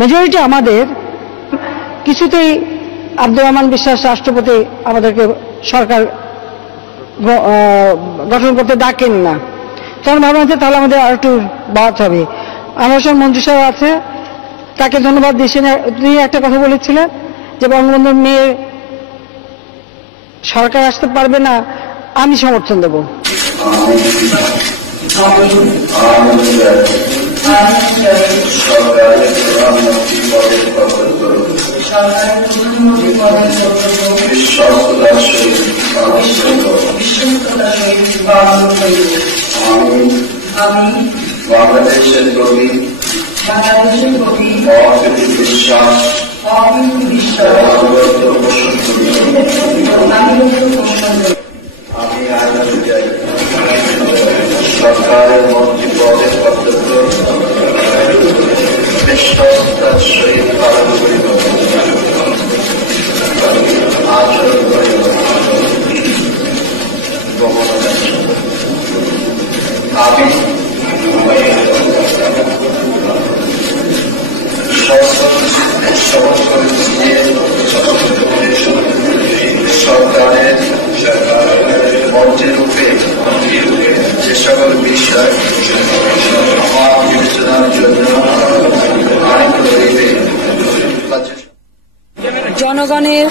Majority আমাদের কিছুতেই আব্দুর রহমান বিশ্বাস রাষ্ট্রপতি আমাদেরকে সরকার গঠন করতে ডাকেন না। তখন ভাবলাম যে তাহলে আমাদের আর একটু বাড়াতে হবে। আমার সঙ্গে মন্ত্রী সাহেব আছে, তাকে ধন্যবাদ দিয়েছেন। তিনি একটা কথা বলেছিলেন যে বঙ্গবন্ধুর মেয়ে সরকার আসতে পারবে না, আমি সমর্থন দেব। আমি বাংলাদেশের প্রতি অকৃত্রিম বিশ্বাস আমি সরকারের মন্ত্রী পদের কর্তব্য বিশ্বস্তার সহিত পালন করিব, আচরণ করিব, আমি সরকারের মন্ত্রী রূপে যে সকল বিষয় আমার বিবেচনার জন্য জনগণের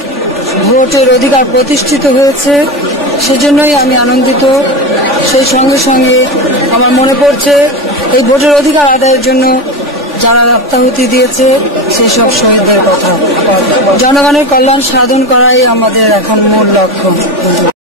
ভোটের অধিকার প্রতিষ্ঠিত হয়েছে, সেজন্যই আমি আনন্দিত। সেই সঙ্গে সঙ্গে আমার মনে পড়ছে এই ভোটের অধিকার আদায়ের জন্য যারা আত্মাহুতি দিয়েছে সেই সব শহীদদের কথা। জনগণের কল্যাণ সাধন করাই আমাদের এখন মূল লক্ষ্য।